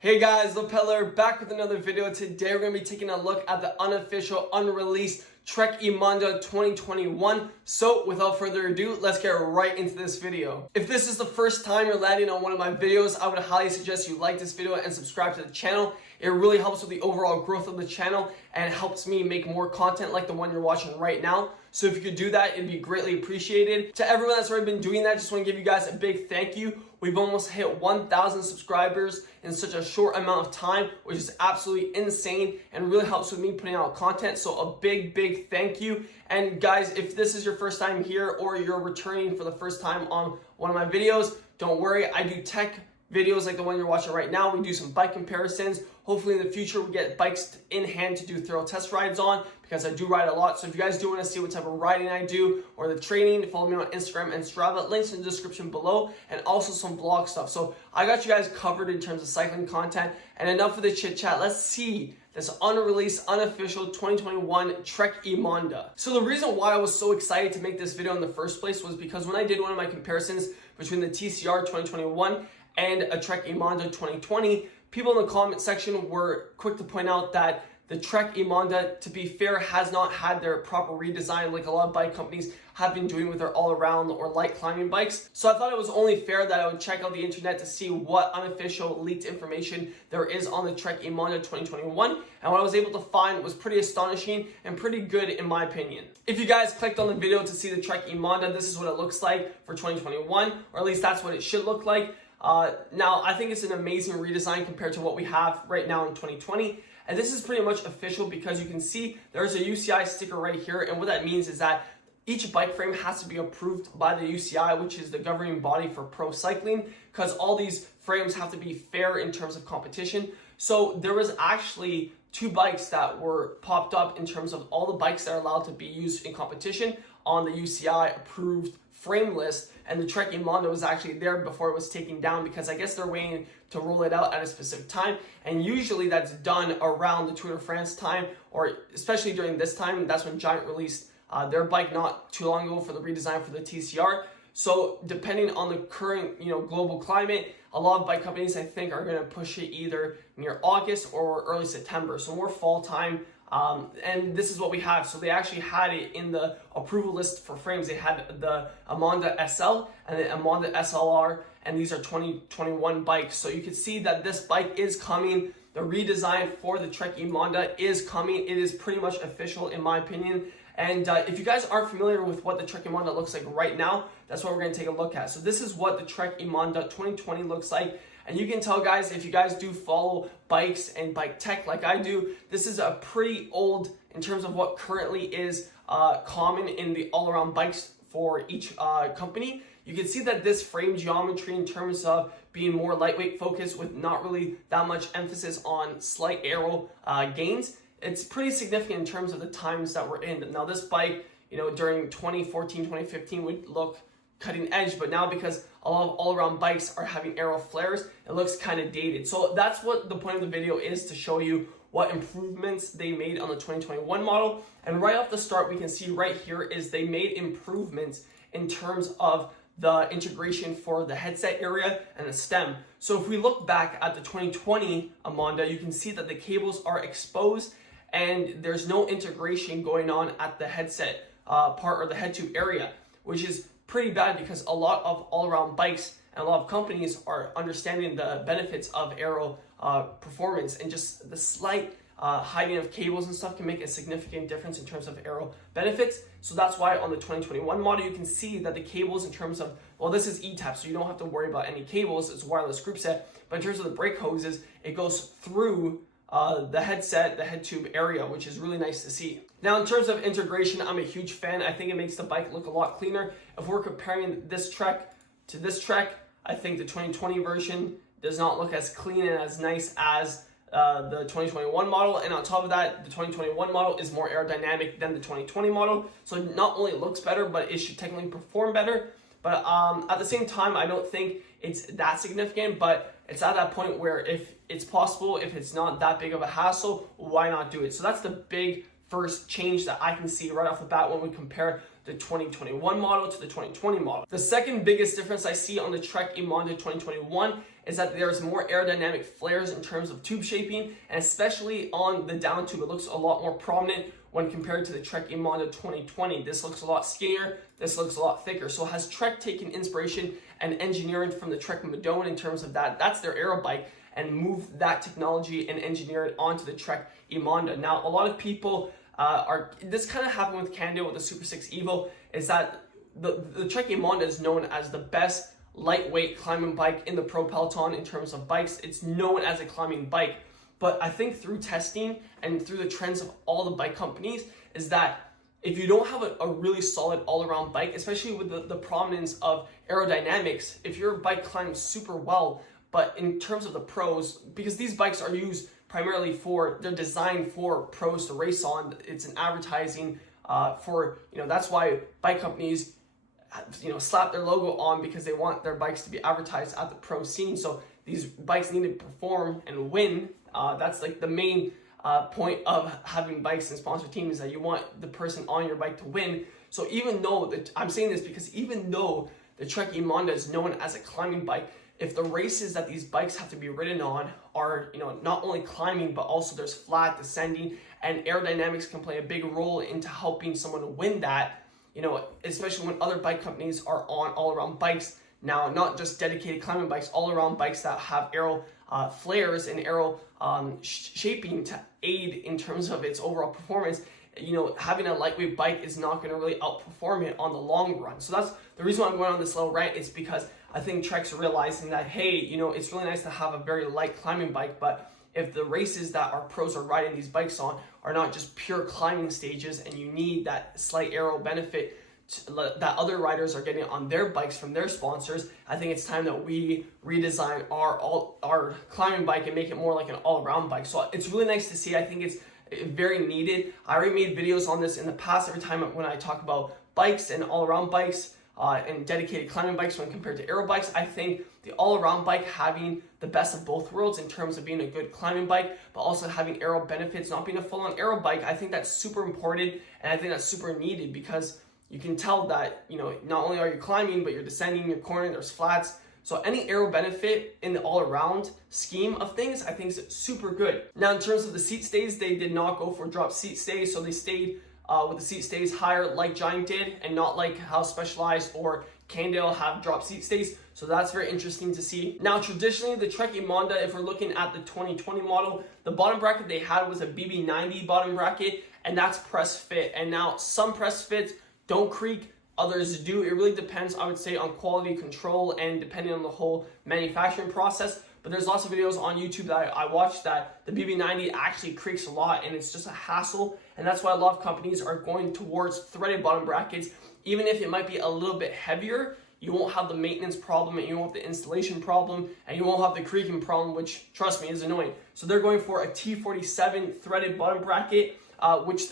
Hey guys, lepedaler back with another video. Today we're going to be taking a look at the unofficial, unreleased Trek Emonda 2021. So without further ado, let's get right into this video. If this is the first time you're landing on one of my videos, I would highly suggest you like this video and subscribe to the channel. It really helps with the overall growth of the channel and helps me make more content like the one you're watching right now. So if you could do that, it'd be greatly appreciated. To everyone that's already been doing that, just want to give you guys a big thank you. We've almost hit 1,000 subscribers in such a short amount of time, which is absolutely insane and really helps with me putting out content. So a big thank you. And guys, if this is your first time here or you're returning for the first time on one of my videos, don't worry, I do tech videos like the one you're watching right now. We do some bike comparisons. Hopefully in the future we get bikes in hand to do thorough test rides on, because I do ride a lot. So if you guys do want to see what type of riding I do or the training, follow me on Instagram and Strava. Links in the description below, and also some vlog stuff. So I got you guys covered in terms of cycling content. And enough of the chit chat. Let's see this unreleased, unofficial 2021 Trek Emonda. So the reason why I was so excited to make this video in the first place was because when I did one of my comparisons between the TCR 2021 and a Trek Emonda 2020, people in the comment section were quick to point out that the Trek Emonda, to be fair, has not had their proper redesign like a lot of bike companies have been doing with their all-around or light climbing bikes. So I thought it was only fair that I would check out the internet to see what unofficial leaked information there is on the Trek Emonda 2021. And what I was able to find was pretty astonishing and pretty good in my opinion. If you guys clicked on the video to see the Trek Emonda, this is what it looks like for 2021, or at least that's what it should look like. Now, I think it's an amazing redesign compared to what we have right now in 2020. And this is pretty much official because you can see there's a UCI sticker right here. And what that means is that each bike frame has to be approved by the UCI, which is the governing body for pro cycling, because all these frames have to be fair in terms of competition. So there was actually 2 bikes that were popped up in terms of all the bikes that are allowed to be used in competition on the UCI approved frame list, and the Trek Emonda was actually there before it was taken down, because I guess they're waiting to roll it out at a specific time, and usually that's done around the Tour de France time, or especially during this time. That's when Giant released their bike not too long ago for the redesign for the TCR. So depending on the current global climate, a lot of bike companies I think are going to push it either near August or early September, so more fall time. And this is what we have. So they actually had it in the approval list for frames. They had the Emonda SL and the Emonda SLR, and these are 2021 bikes. So you can see that this bike is coming. The redesign for the Trek Emonda is coming. It is pretty much official in my opinion. And if you guys aren't familiar with what the Trek Emonda looks like right now, that's what we're going to take a look at. So this is what the Trek Emonda 2020 looks like. And you can tell, guys, if you guys do follow bikes and bike tech like I do, this is a pretty old in terms of what currently is common in the all-around bikes for each company. You can see that this frame geometry in terms of being more lightweight focused with not really that much emphasis on slight aero gains, it's pretty significant in terms of the times that we're in. Now this bike, during 2014, 2015 would look cutting edge, but now because a lot of all-around bikes are having aero flares, it looks kind of dated. So that's what the point of the video is, to show you what improvements they made on the 2021 model. And right off the start, we can see right here is they made improvements in terms of the integration for the headset area and the stem. So if we look back at the 2020 Emonda, you can see that the cables are exposed and there's no integration going on at the headset part or the head tube area, which is pretty bad because a lot of all-around bikes and a lot of companies are understanding the benefits of aero performance, and just the slight hiding of cables and stuff can make a significant difference in terms of aero benefits. So that's why on the 2021 model you can see that the cables in terms of, well, this is ETAP, so you don't have to worry about any cables, it's a wireless group set, but in terms of the brake hoses, it goes through the headset, the head tube area, which is really nice to see. Now in terms of integration, I'm a huge fan. I think it makes the bike look a lot cleaner. If we're comparing this Trek to this Trek, I think the 2020 version does not look as clean and as nice as the 2021 model. And on top of that, the 2021 model is more aerodynamic than the 2020 model. So not only it looks better, but it should technically perform better. But at the same time, I don't think it's that significant, but it's at that point where if it's possible, if it's not that big of a hassle, why not do it? So that's the big first change that I can see right off the bat when we compare the 2021 model to the 2020 model. The second biggest difference I see on the Trek Emonda 2021 is that there's more aerodynamic flares in terms of tube shaping, and especially on the down tube, it looks a lot more prominent when compared to the Trek Emonda 2020. This looks a lot skinnier, this looks a lot thicker. So has Trek taken inspiration and engineering from the Trek Emonda in terms of that? That's their aero bike, and moved that technology and engineer it onto the Trek Emonda. Now, a lot of people this kind of happened with Canada with the Super 6 Evo, is that the Trek Emonda is known as the best lightweight climbing bike in the pro peloton in terms of bikes. It's known as a climbing bike. But I think through testing and through the trends of all the bike companies is that if you don't have a really solid all-around bike, especially with the prominence of aerodynamics, if your bike climbs super well, but in terms of the pros, because these bikes are used primarily they're designed for pros to race on. It's an advertising for, that's why bike companies, slap their logo on, because they want their bikes to be advertised at the pro scene. So these bikes need to perform and win. That's like the main point of having bikes and sponsor teams, is that you want the person on your bike to win. So even though I'm saying this because even though the Trek Emonda is known as a climbing bike, if the races that these bikes have to be ridden on are, not only climbing, but also there's flat, descending, and aerodynamics can play a big role into helping someone win that, especially when other bike companies are on all-around bikes now, not just dedicated climbing bikes, all-around bikes that have aero flares and aero shaping to aid in terms of its overall performance. Having a lightweight bike is not going to really outperform it on the long run. So that's the reason why I'm going on this little rant, is because I think Trek's realizing that, hey, it's really nice to have a very light climbing bike, but if the races that our pros are riding these bikes on are not just pure climbing stages, and you need that slight aero benefit that other riders are getting on their bikes from their sponsors, I think it's time that we redesign our climbing bike and make it more like an all-around bike. So it's really nice to see. I think it's very needed. I already made videos on this in the past. Every time when I talk about bikes and all-around bikes and dedicated climbing bikes when compared to aero bikes, I think the all-around bike having the best of both worlds in terms of being a good climbing bike, but also having aero benefits, not being a full-on aero bike, I think that's super important, and I think that's super needed, because you can tell that, not only are you climbing, but you're descending, you're cornering, there's flats. So any aero benefit in the all-around scheme of things, I think is super good. Now, in terms of the seat stays, they did not go for drop seat stays, so they stayed with the seat stays higher like Giant did, and not like how Specialized or Cannondale have drop seat stays. So that's very interesting to see. Now, traditionally, the Trek Emonda, if we're looking at the 2020 model, the bottom bracket they had was a BB90 bottom bracket, and that's press fit. And now some press fits don't creak, others do. It really depends, I would say, on quality control and depending on the whole manufacturing process. But there's lots of videos on YouTube that I watched that the BB90 actually creaks a lot, and it's just a hassle. And that's why a lot of companies are going towards threaded bottom brackets. Even if it might be a little bit heavier, you won't have the maintenance problem, and you won't have the installation problem, and you won't have the creaking problem, which, trust me, is annoying. So they're going for a T47 threaded bottom bracket, which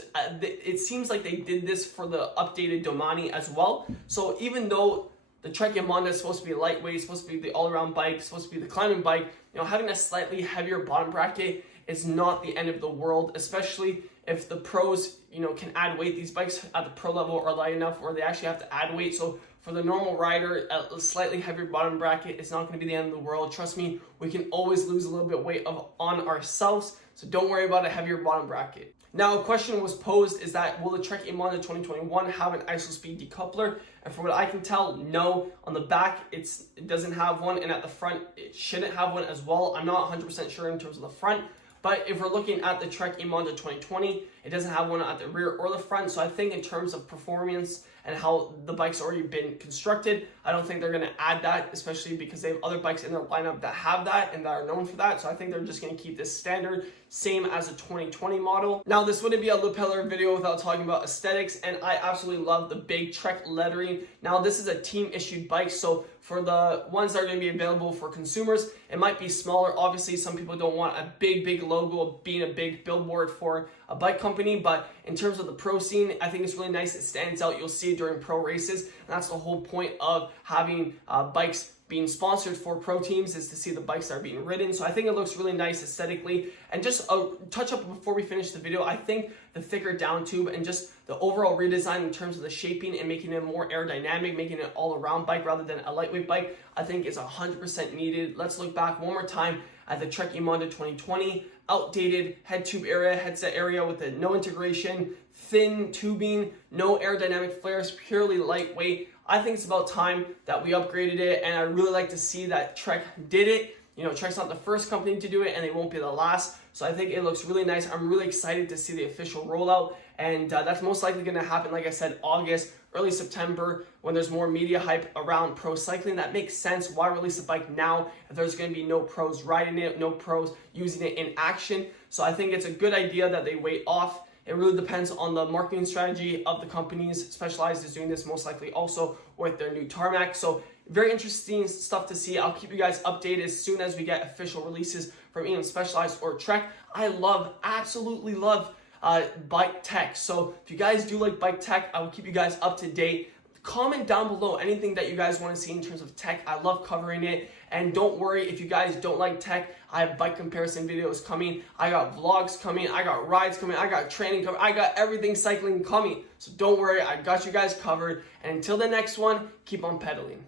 it seems like they did this for the updated Domani as well. So even though the Trek Emonda is supposed to be lightweight, supposed to be the all-around bike, supposed to be the climbing bike, having a slightly heavier bottom bracket is not the end of the world, especially if the pros, can add weight. These bikes at the pro level are light enough where they actually have to add weight. So for the normal rider, a slightly heavier bottom bracket is not going to be the end of the world. Trust me, we can always lose a little bit of weight on ourselves. So don't worry about a heavier bottom bracket. Now, a question was posed, is that will the Trek Emonda 2021 have an ISO-speed decoupler? And from what I can tell, no. On the back, it doesn't have one, and at the front, it shouldn't have one as well. I'm not 100% sure in terms of the front, but if we're looking at the Trek Emonda 2020, it doesn't have one at the rear or the front. So I think in terms of performance and how the bike's already been constructed, I don't think they're going to add that, especially because they have other bikes in their lineup that have that and that are known for that. So I think they're just going to keep this standard, same as a 2020 model. Now, this wouldn't be a lepedaler video without talking about aesthetics, and I absolutely love the big Trek lettering. Now, this is a team issued bike, so for the ones that are going to be available for consumers, it might be smaller. Obviously, some people don't want a big logo being a big billboard for a bike company, but in terms of the pro scene, I think it's really nice. It stands out. You'll see it during pro races, and that's the whole point of having bikes being sponsored for pro teams is to see the bikes that are being ridden. So I think it looks really nice aesthetically. And just a touch up before we finish the video, I think the thicker down tube and just the overall redesign in terms of the shaping and making it more aerodynamic, making it all around bike rather than a lightweight bike, I think is 100% needed. Let's look back one more time at the Trek Emonda 2020, outdated head tube area, headset area with no integration, thin tubing, no aerodynamic flares, purely lightweight. I think it's about time that we upgraded it, and I really like to see that Trek did it. You know, Trek's not the first company to do it, and they won't be the last. So I think it looks really nice. I'm really excited to see the official rollout, and that's most likely going to happen, like I said, August, early September, when there's more media hype around pro cycling. That makes sense. Why release a bike now if there's going to be no pros riding it, no pros using it in action? So I think it's a good idea that they wait off. It really depends on the marketing strategy of the companies. Specialized is doing this most likely also with their new tarmac. So very interesting stuff to see. I'll keep you guys updated as soon as we get official releases from either Specialized or Trek. I absolutely love bike tech. So if you guys do like bike tech, I will keep you guys up to date. Comment down below anything that you guys want to see in terms of tech. I love covering it. And don't worry if you guys don't like tech. I have bike comparison videos coming. I got vlogs coming. I got rides coming. I got training coming. I got everything cycling coming. So don't worry. I got you guys covered. And until the next one, keep on pedaling.